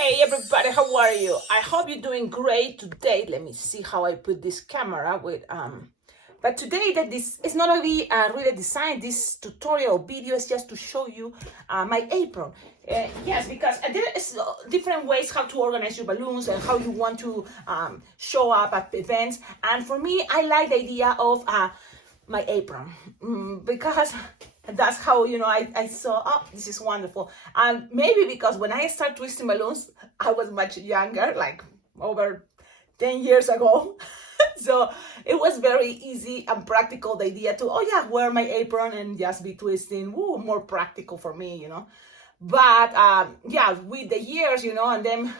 Hey everybody, how are you? I hope you're doing great today. Let me see how I put this camera with but today that this is not gonna be really designed. This tutorial video is just to show you my apron. Yes, because there is different ways how to organize your balloons and how you want to show up at events. And for me, I like the idea of my apron because that's how, you know, I saw, oh, this is wonderful. And maybe because when I started twisting balloons, I was much younger, like over 10 years ago. So it was very easy and practical, the idea to, oh yeah, wear my apron and just be twisting. Woo, more practical for me, you know. But yeah, with the years, you know, and then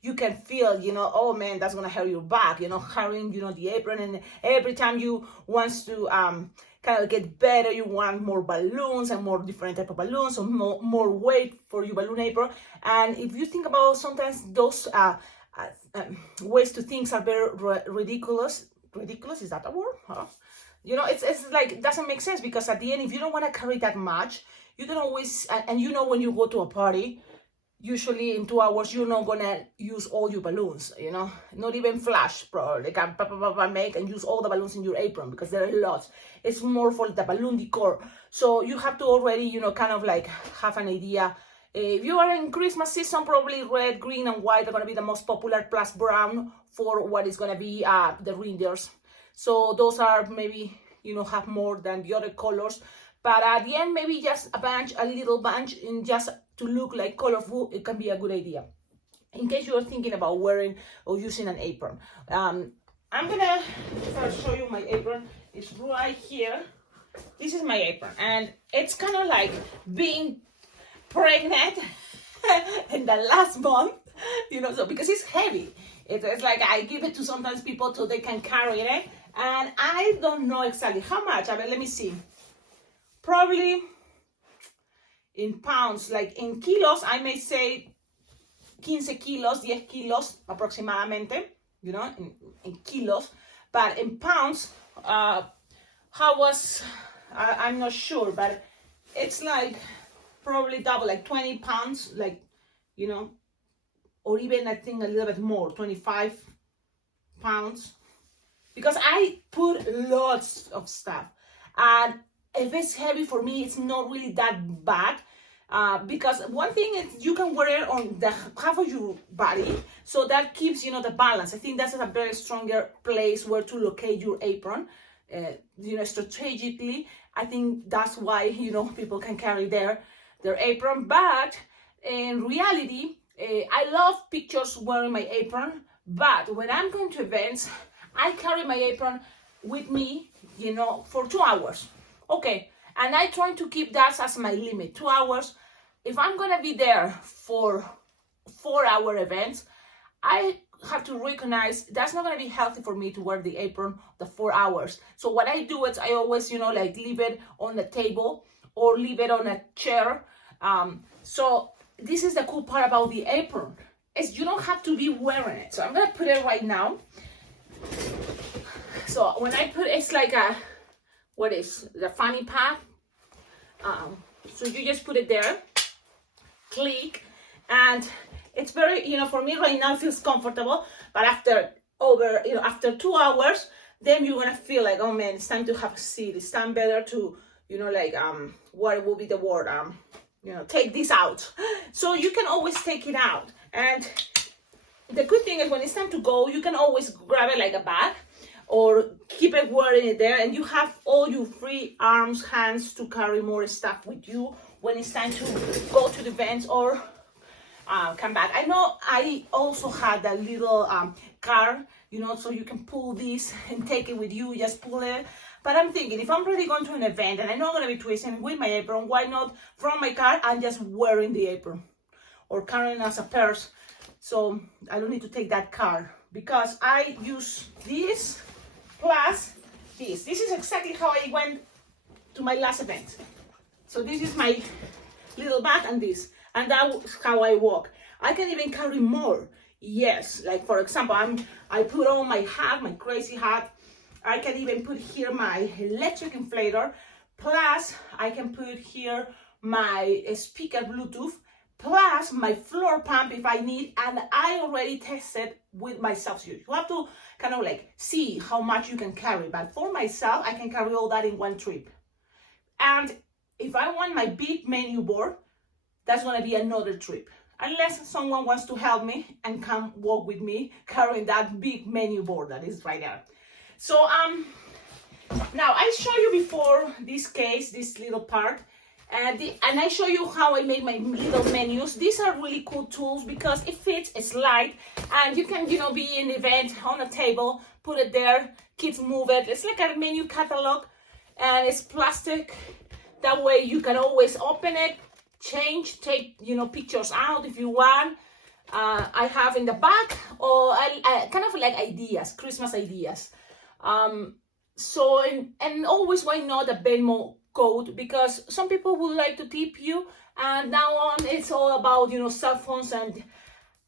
you can feel, you know, oh man, that's gonna hurt your back, you know, carrying, you know, the apron. And every time you want to kind of get better, you want more balloons and more different type of balloons, so more weight for your balloon apron. And if you think about, sometimes those ways to things are very ridiculous. Ridiculous, is that a word? Huh? You know, it's like, it doesn't make sense, because at the end, if you don't want to carry that much, you can always, and you know, when you go to a party, usually in 2 hours, you're not gonna use all your balloons, you know, not even flash, probably can make and use all the balloons in your apron, because there are lots. It's more for the balloon decor. So you have to already, you know, kind of like have an idea. If you are in Christmas season, probably red, green, and white are gonna be the most popular, plus brown for what is gonna be the reindeers. So those are maybe, you know, have more than the other colors. But at the end, maybe just a little bunch, in just to look like colorful, it can be a good idea. In case you're thinking about wearing or using an apron. I'm gonna first show you my apron. It's right here. This is my apron, and it's kind of like being pregnant in the last month, you know, so because it's heavy. It's like I give it to sometimes people so they can carry it, and I don't know exactly how much. I mean, let me see. Probably in pounds, like in kilos, I may say 15 kilos, 10 kilos aproximadamente, you know, in kilos. But in pounds, I'm not sure, but it's like probably double, like 20 pounds, like, you know, or even I think a little bit more, 25 pounds, because I put lots of stuff. And if it's heavy for me, it's not really that bad, because one thing is you can wear it on the half of your body, so that keeps, you know, the balance. I think that's a very stronger place where to locate your apron, you know, strategically. I think that's why, you know, people can carry their apron. But in reality, I love pictures wearing my apron, but when I'm going to events, I carry my apron with me, you know, for 2 hours. Okay, and I try to keep that as my limit, 2 hours. If I'm gonna be there for 4-hour events, I have to recognize that's not gonna be healthy for me to wear the apron the 4 hours. So what I do is I always, you know, like leave it on the table or leave it on a chair. So this is the cool part about the apron, is you don't have to be wearing it. So I'm gonna put it right now. So when I put it's like a, what is the fanny pack? So you just put it there, click, and it's very, you know, for me right now it feels comfortable. But after 2 hours, then you're gonna feel like, oh man, it's time to have a seat. It's time better to, you know, like what will be the word? You know, take this out. So you can always take it out. And the good thing is when it's time to go, you can always grab it like a bag, or keep it wearing it there, and you have all your free arms, hands to carry more stuff with you when it's time to go to the events or come back. I know I also had a little car, you know, so you can pull this and take it with you, just pull it. But I'm thinking, if I'm really going to an event and I know I'm going to be twisting with my apron, why not from my car I'm just wearing the apron or carrying as a purse, so I don't need to take that car, because I use this plus this. This is exactly how I went to my last event. So this is my little bag and this, and that's how I walk. I can even carry more. Yes, like for example, I put on my hat, my crazy hat. I can even put here my electric inflator, plus I can put here my speaker Bluetooth, plus my floor pump if I need, and I already tested with myself. You have to kind of like see how much you can carry, but for myself, I can carry all that in one trip. And if I want my big menu board, that's gonna be another trip. Unless someone wants to help me and come walk with me carrying that big menu board that is right there. So now I showed you before this case, this little part, and I show you how I made my little menus. These are really cool tools because it fits, it's light, and you can, be in the event on a table, put it there, kids move it. It's like a menu catalog, and it's plastic. That way you can always open it, change, take, pictures out if you want. I have in the back, or I kind of like ideas, Christmas ideas. So, and always, why not a Venmo code, because some people would like to tip you, and now on it's all about cell phones and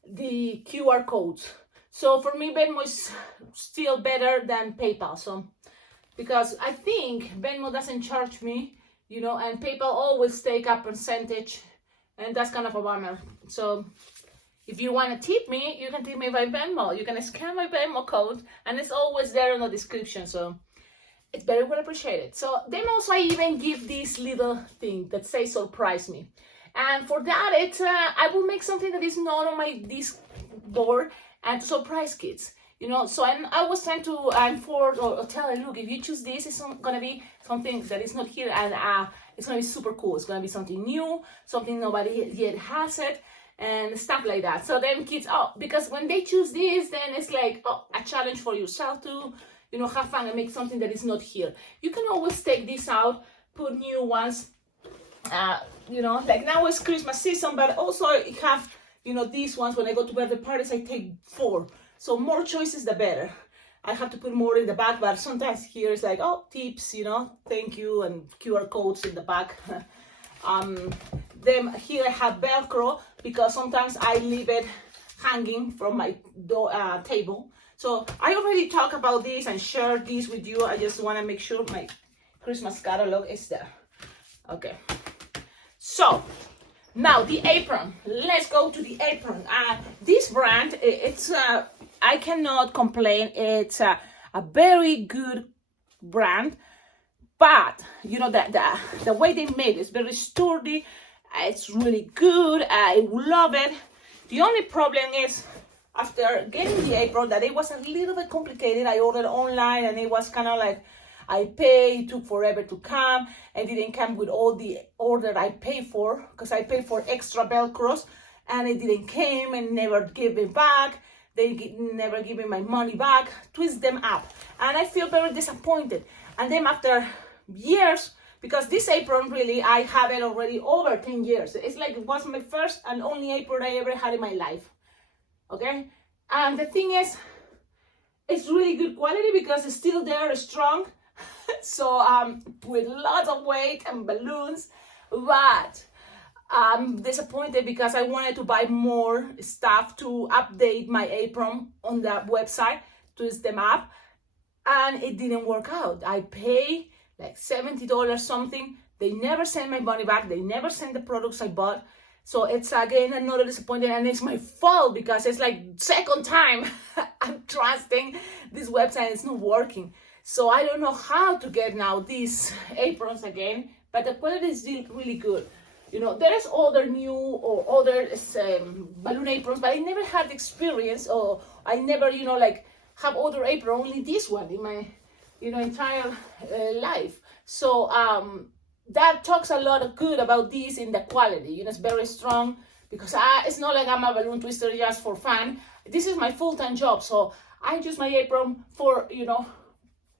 the QR codes. So for me, Venmo is still better than PayPal. So because I think Venmo doesn't charge me, and PayPal always take a percentage, and that's kind of a bummer. So if you want to tip me, you can tip me by Venmo. You can scan my Venmo code, and it's always there in the description. So it's very well appreciated. So then also I even give this little thing that says surprise me. And for that, I will make something that is not on my disc board and to surprise kids. So I was trying to enforce or tell them, look, if you choose this, it's going to be something that is not here, and it's going to be super cool. It's going to be something new, something nobody yet has it, and stuff like that. So then kids, because when they choose this, then it's like, a challenge for yourself to have fun and make something that is not here. You can always take this out, put new ones, like now it's Christmas season, but also I have, these ones. When I go to birthday parties, I take 4. So more choices, the better. I have to put more in the back, but sometimes here it's like, tips, thank you, and QR codes in the back. Then here I have Velcro, because sometimes I leave it hanging from my table. So I already talked about this and shared this with you. I just want to make sure my Christmas catalog is there. Okay. So now the apron. Let's go to the apron. This brand, it's I cannot complain. It's a very good brand, but the way they made it is very sturdy. It's really good. I love it. The only problem is, after getting the apron, that it was a little bit complicated. I ordered online, and it was kind of like, I paid, it took forever to come, and didn't come with all the order I paid for, because I paid for extra Velcros, and it didn't came and never gave it back. They never give me my money back, twist them up. And I feel very disappointed. And then after years, because this apron, really, I have it already over 10 years. It's like it was my first and only apron I ever had in my life. Okay, and the thing is, it's really good quality because it's still there, strong. So with lots of weight and balloons, but I'm disappointed because I wanted to buy more stuff to update my apron on the website, twist them up, and it didn't work out. I pay like $70 something. They never send my money back. They never send the products I bought. So it's again another disappointment, and it's my fault because it's like second time I'm trusting this website, it's not working. So I don't know how to get now these aprons again, but the quality is still really good. There is other new or other balloon aprons, but I never had experience, or I never, have other apron, only this one in my, entire life. So that talks a lot of good about this in the quality. It's very strong, because it's not like I'm a balloon twister just for fun. This is my full-time job, so I use my apron for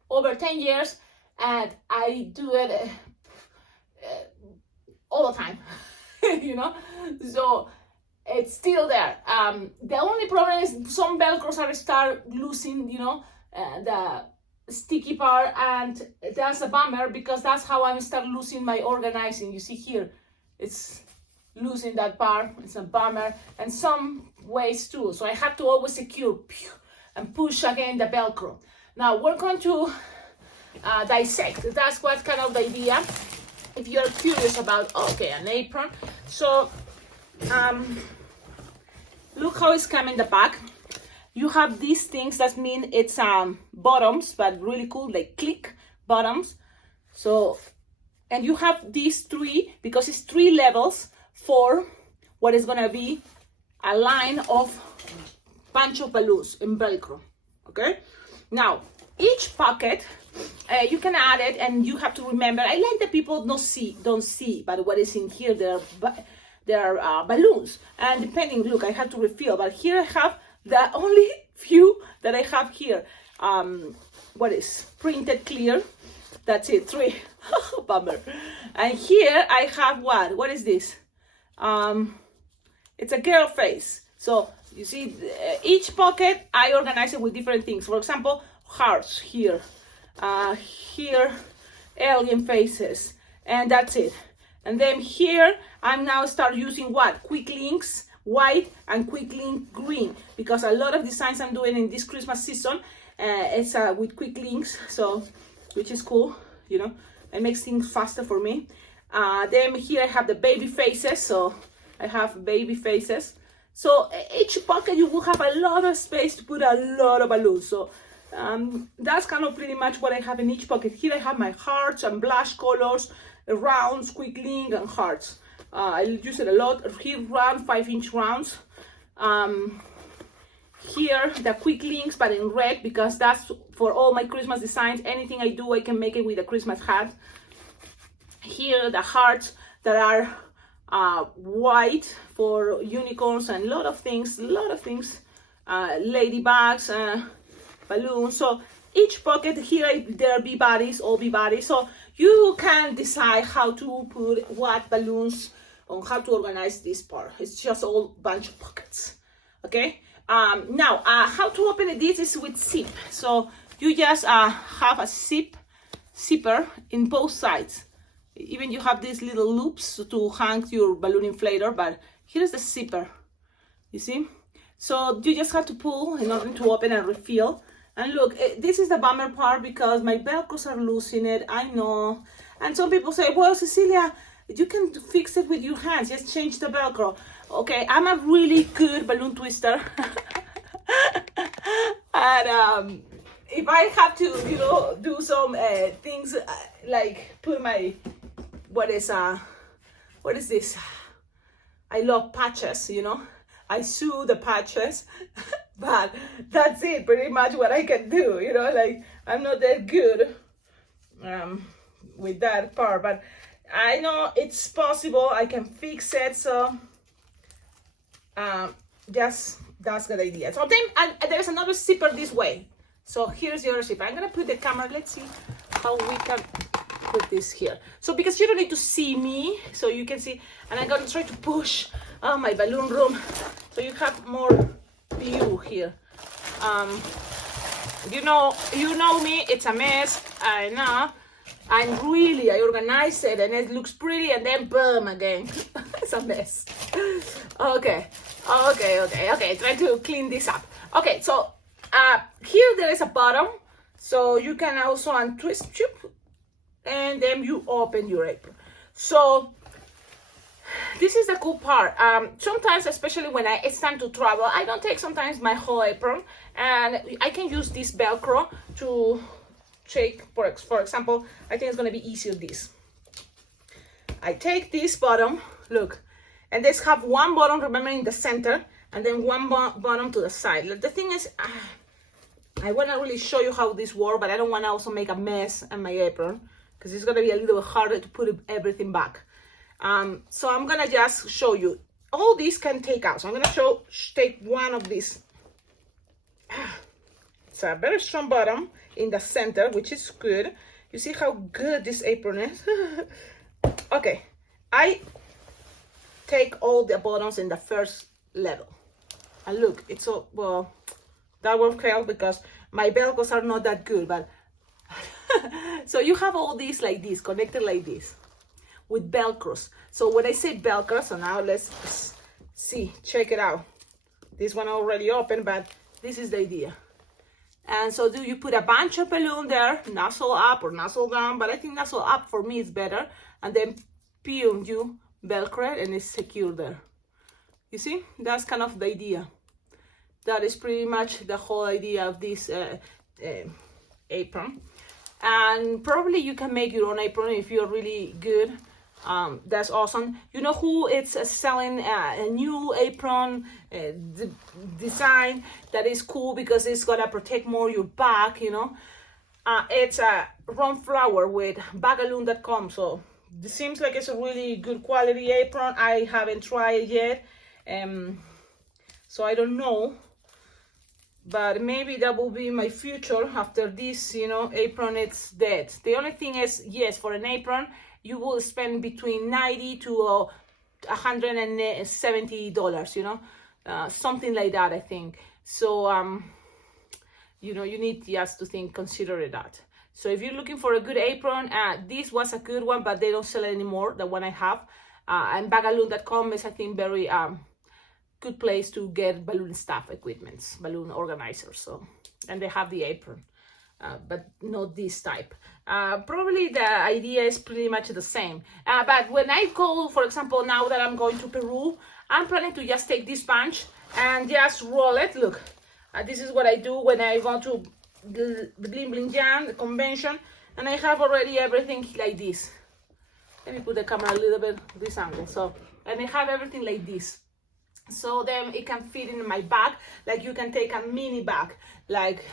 over 10 years, and I do it all the time. So it's still there. The only problem is some Velcros are start losing the sticky part, and that's a bummer, because that's how I'm start losing my organizing. You see here, it's losing that part. It's a bummer, and some ways too. So I have to always secure and push again the Velcro. Now we're going to dissect. That's what kind of the idea. If you're curious about, an apron. So Look how it's coming in the back. You have these things that mean it's bottoms, but really cool, like click bottoms. So, and you have these three, because it's 3 levels for what is gonna be a line of bunch of balloons in Velcro, okay? Now, each pocket, you can add it, and you have to remember, I like that people don't see, but what is in here, there are balloons, and depending, look, I have to refill, but here I have the only few that I have here. What is printed clear? That's it, 3. Bummer. And here I have what is this? It's a girl face. So you see, each pocket I organize it with different things. For example, hearts here, here alien faces, and that's it. And then here I'm now start using what? Quick links white and quick link green, because a lot of designs I'm doing in this Christmas season it's with quick links, so which is cool, you know, it makes things faster for me. Then here I have the baby faces, so I have baby faces. So each pocket you will have a lot of space to put a lot of balloons. So that's kind of pretty much what I have in each pocket. Here I have my hearts and blush colors, rounds, quick link, and hearts. I use it a lot. Here round 5-inch rounds. Here the quick links, but in red, because that's for all my Christmas designs. Anything I do, I can make it with a Christmas hat. Here the hearts that are white for unicorns and a lot of things, ladybugs, balloons. So each pocket here there be bodies, all be bodies. So you can decide how to put what balloons on, how to organize this part. It's just all bunch of pockets. Okay. Now how to open it, this is with zip. So you just have a zipper in both sides. Even you have these little loops to hang your balloon inflator, but here's the zipper, you see? So you just have to pull in order to open and refill. And look, this is the bummer part, because my Velcros are losing it, I know. And some people say, well, Cecilia, you can fix it with your hands, just change the Velcro. Okay, I'm a really good balloon twister. And if I have to, you know, do some things like put my, what is this? I love patches, you know. I sew the patches, but that's it, pretty much what I can do, you know, like I'm not that good with that part, but I know it's possible, I can fix it. So just that's the idea. So then there's another zipper this way. So here's the other zipper. I'm gonna put the camera, let's see how we can put this here. So because you don't need to see me, so you can see, and I'm gonna try to push my balloon room so you have more view here. You know me, it's a mess, I know. I organize it and it looks pretty, and then boom again. It's a mess. Okay, try to clean this up. Okay, so here there is a bottom, so you can also untwist it, and then you open your apron. So this is the cool part. Sometimes, especially when it's time to travel, I don't take sometimes my whole apron, and I can use this Velcro to take, for example, I think it's gonna be easier this. I take this bottom, look, and this have one bottom, remember, in the center, and then one bottom to the side. The thing is, I wanna really show you how this works, but I don't wanna also make a mess on my apron, because it's gonna be a little bit harder to put everything back. So I'm gonna just show you. All these can take out. So I'm gonna take one of these. It's a very strong bottom in the center, which is good. You see how good this apron is? Okay, I take all the bottoms in the first level. And look, it's so, well, that will help because my Velcros are not that good, but so you have all these like this, connected like this, with Velcros. So when I say Velcro, so now let's see, check it out. This one already open, but this is the idea. And so do you put a bunch of balloon there, nozzle up or nozzle down, but I think nozzle up for me is better. And then boom, you Velcro it and it's secure there. You see, that's kind of the idea. That is pretty much the whole idea of this apron. And probably you can make your own apron if you're really good. That's awesome. You know who is selling a new apron design that is cool because it's gonna protect more your back, you know? It's a Ron Flower with bagalloon.com. So it seems like it's a really good quality apron. I haven't tried it yet, so I don't know. But maybe that will be my future after this, you know, apron it's dead. The only thing is, yes, for an apron, you will spend between $90 to $170, you know, something like that, I think. So, you know, you need just to consider that. So if you're looking for a good apron, this was a good one, but they don't sell it anymore, the one I have. And bagalloon.com is, I think, very good place to get balloon stuff equipments, balloon organizers. So, and they have the apron, but not this type. Probably the idea is pretty much the same. But when I go, for example, now that I'm going to Peru, I'm planning to just take this bunch and just roll it. Look, this is what I do when I go to the Bling Bling Jam, the convention, and I have already everything like this. Let me put the camera a little bit this angle. So, and I have everything like this. So then it can fit in my bag, like you can take a mini bag, like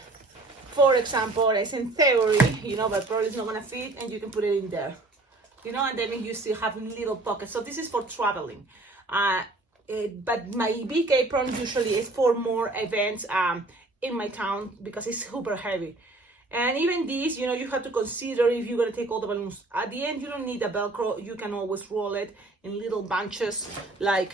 for example, as in theory, you know, but probably it's not gonna fit, and you can put it in there, you know, and then you still have little pockets. So this is for traveling, but my big apron usually is for more events in my town because it's super heavy. And even these, you know, you have to consider if you're gonna take all the balloons. At the end, you don't need a Velcro. You can always roll it in little bunches, like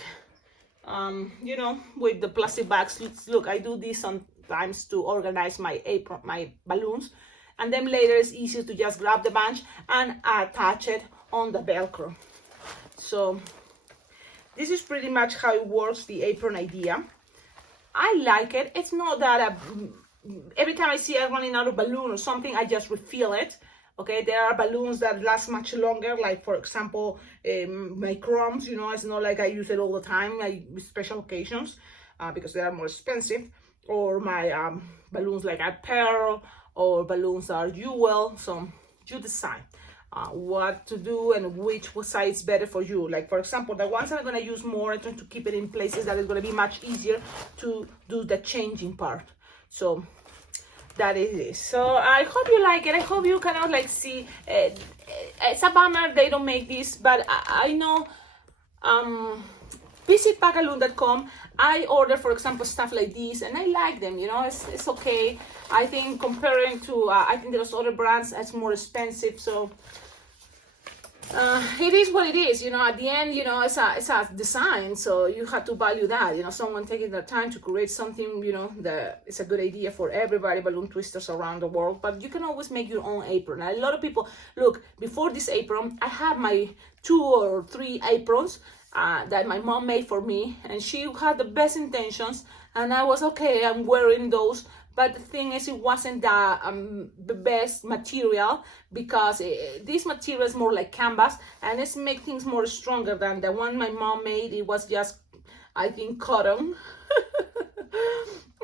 you know, with the plastic bags. Look, I do this sometimes to organize my apron, my balloons, and then later it's easier to just grab the bunch and attach it on the Velcro. So this is pretty much how it works, the apron idea. I like it. It's not that every time I see it running out of balloon or something, I just refill it. Okay, there are balloons that last much longer, like for example, my crumbs, you know, it's not like I use it all the time, special occasions, because they are more expensive, or my balloons like a pearl, or balloons are jewel. So you decide what to do and which side is better for you. Like for example, the ones that I'm gonna use more, I'm trying to keep it in places that is gonna be much easier to do the changing part. So that is it. So I hope you like it. I hope you kind of like see. It's a bummer they don't make this, but I know. Visit bagalloon.com. I order, for example, stuff like this, and I like them. You know, it's okay. I think comparing to, I think there's other brands that's more expensive. So it is what it is. You know, at the end, you know, it's a design, so you have to value that. You know, someone taking their time to create something, you know, that it's a good idea for everybody, balloon twisters around the world. But you can always make your own apron. A lot of people, look, before this apron, I had my 2 or 3 aprons that my mom made for me, and she had the best intentions, and I was okay, I'm wearing those. But the thing is, it wasn't the best material, because this material is more like canvas, and it's make things more stronger than the one my mom made. It was just, I think, cotton,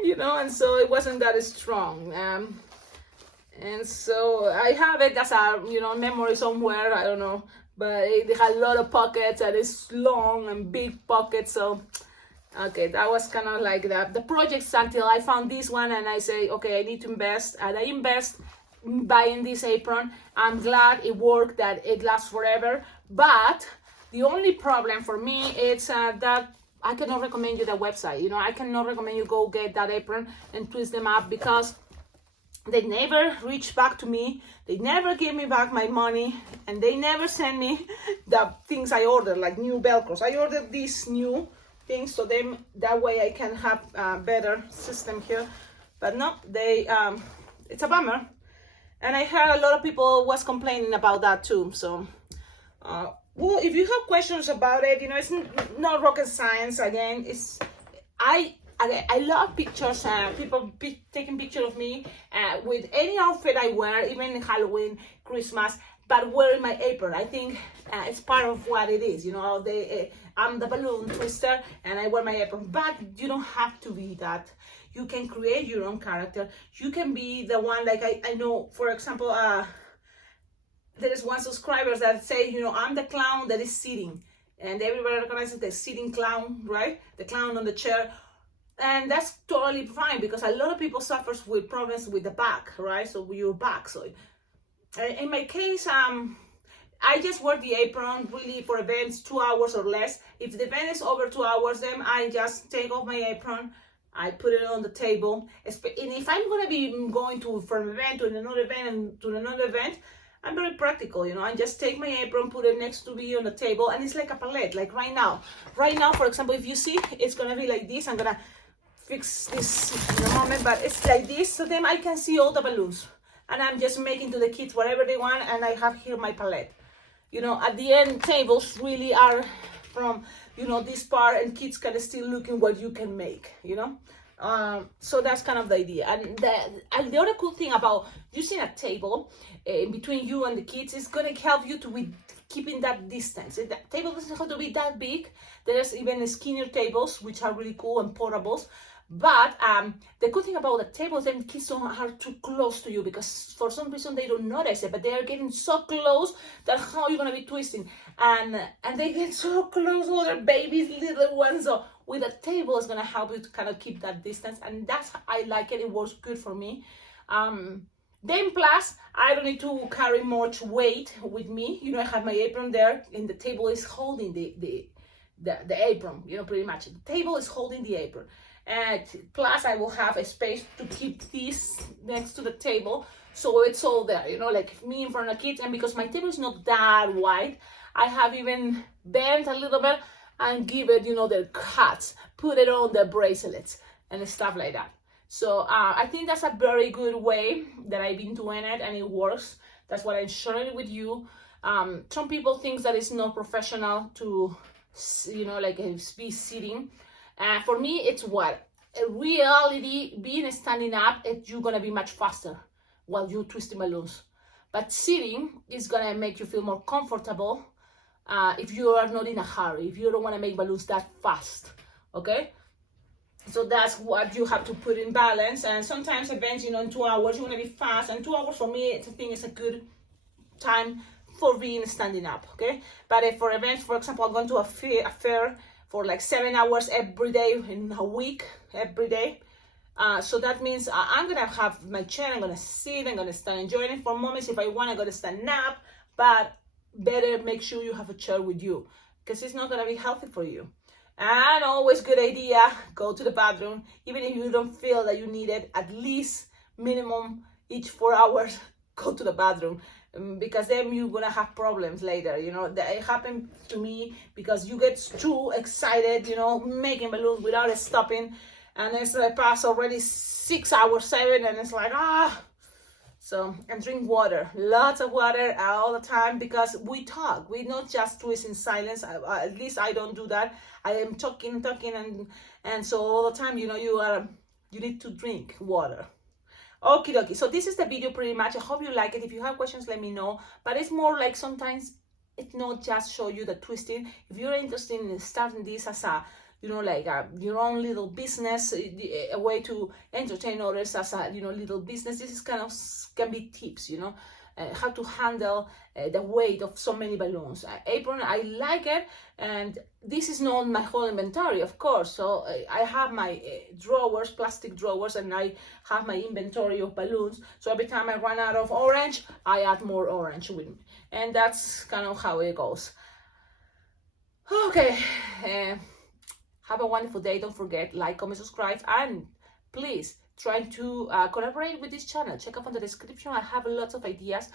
you know, and so it wasn't that strong. And so I have it as a, you know, memory somewhere, I don't know, but it had a lot of pockets, and it's long and big pockets. So okay, that was kind of like the projects until I found this one, and I say, okay, I need to invest, and I invest in buying this apron. I'm glad it worked, that it lasts forever. But the only problem for me is that I cannot recommend you the website. You know, I cannot recommend you go get that apron and twist them up, because they never reach back to me. They never give me back my money, and they never send me the things I ordered, like new Velcros. I ordered these new things, so then that way I can have a better system here. But no, they it's a bummer, and I heard a lot of people was complaining about that too. So well, if you have questions about it, you know, it's not rocket science. Again, it's I love pictures, people taking pictures of me with any outfit I wear, even Halloween, Christmas. but wearing my apron. I think it's part of what it is, you know. I'm the balloon twister and I wear my apron, but you don't have to be that. You can create your own character. You can be the one, like I know, for example, there is one subscriber that say, you know, I'm the clown that is sitting, and everybody recognizes the sitting clown, right? The clown on the chair. And that's totally fine, because a lot of people suffers with problems with the back, right? So with your back. So in my case, I just wear the apron really for events 2 hours or less. If the event is over 2 hours, then I just take off my apron, I put it on the table. And if I'm gonna be going from event to another event and to another event, I'm very practical, you know. I just take my apron, put it next to me on the table, and it's like a palette. Like right now, for example, if you see, it's gonna be like this. I'm gonna fix this in a moment, but it's like this, so then I can see all the balloons, and I'm just making to the kids whatever they want, and I have here my palette. You know, at the end, tables really are from, you know, this part, and kids can still look in what you can make, you know. So that's kind of the idea. And the other cool thing about using a table in between you and the kids is going to help you to be keeping that distance. The table doesn't have to be that big. There's even skinnier tables, which are really cool, and portables. But the good thing about the table is that kids don't are too close to you, because for some reason they don't notice it, but they are getting so close that how you're going to be twisting. And they get so close, all their babies, little ones. So with a table, it's going to help you to kind of keep that distance. And that's, I like it. It works good for me. Then plus, I don't need to carry much weight with me. You know, I have my apron there, and the table is holding the apron, you know, pretty much. The table is holding the apron. And plus, I will have a space to keep this next to the table, so it's all there, you know, like me in front of the kids. And because my table is not that wide, I have even bent a little bit and give it, you know, the cuts, put it on the bracelets and stuff like that. So I think that's a very good way that I've been doing it, and it works. That's what I'm sharing with you. Some people think that it's not professional to, you know, like be sitting. For me, it's what? In reality, being standing up, you're going to be much faster while you're twisting balloons. But sitting is going to make you feel more comfortable if you are not in a hurry, if you don't want to make balloons that fast, okay? So that's what you have to put in balance. And sometimes events, you know, in 2 hours, you want to be fast. And 2 hours for me, I think it's a good time for being standing up, okay? But if for events, for example, I'm going to a fair for like 7 hours every day in a week, every day. So that means I'm gonna have my chair, I'm gonna sit, I'm gonna stand enjoying it for moments. If I want, I'm gonna stand up, but better make sure you have a chair with you, because it's not gonna be healthy for you. And always good idea, go to the bathroom, even if you don't feel that you need it, at least minimum each 4 hours, go to the bathroom. Because then you're gonna have problems later, you know. That it happened to me because you get too excited, you know, making balloons without stopping, and it's like past already 6 hours, 7, and it's like So, and drink water, lots of water all the time, because we talk. We not just twist in silence. At least I don't do that. I am talking, and so all the time, you know, you need to drink water. Okie dokie. So this is the video pretty much. I hope you like it. If you have questions, let me know. But it's more like sometimes it's not just show you the twisting. If you're interested in starting this as a, you know, like your own little business, a way to entertain others as a, you know, little business, this is kind of can be tips, you know, how to handle the weight of so many balloons. Apron, I like it, and this is not my whole inventory, of course. So I have my drawers, plastic drawers, and I have my inventory of balloons. So every time I run out of orange, I add more orange with me, and that's kind of how it goes. Okay, have a wonderful day. Don't forget, like, comment, subscribe, and please try to collaborate with this channel. Check out on the description. I have lots of ideas.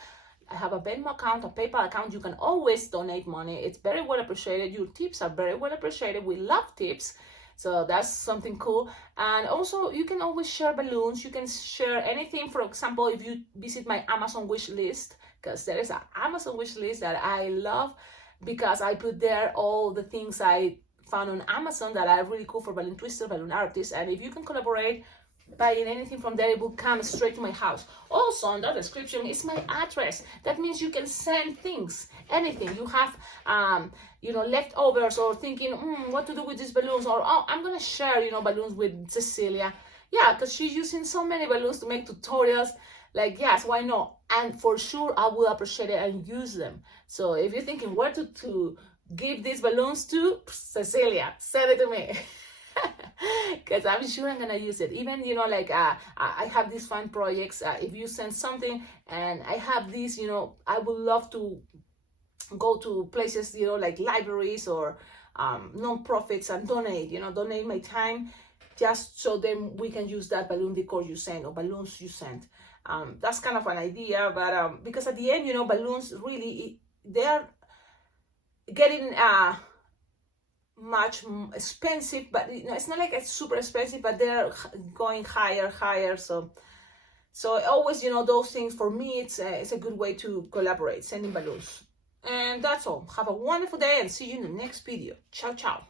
I have a Venmo account, a PayPal account. You can always donate money. It's very well appreciated. Your tips are very well appreciated. We love tips. So that's something cool. And also, you can always share balloons. You can share anything. For example, if you visit my Amazon wish list, because there is an Amazon wish list that I love, because I put there all the things I found on Amazon that are really cool for balloon twisters, balloon artists. And if you can collaborate, buying anything from there, it will come straight to my house. Also, on the description is my address. That means you can send things, anything you have, leftovers, or thinking, what to do with these balloons, or oh, I'm gonna share, balloons with Cecilia. Yeah, because she's using so many balloons to make tutorials. Like, yes, why not? And for sure, I will appreciate it and use them. So if you're thinking where to give these balloons to, Cecilia, send it to me. Because I'm sure I'm gonna use it. Even I have these fun projects. If you send something and I have these, I would love to go to places, like libraries or non-profits and donate my time, just so then we can use that balloon decor you sent or balloons you sent. That's kind of an idea, but because at the end, balloons really, they're getting much expensive, but it's not like it's super expensive, but they're going higher. So always, those things, for me, it's a good way to collaborate, sending balloons. And that's all. Have a wonderful day and see you in the next video. Ciao, ciao.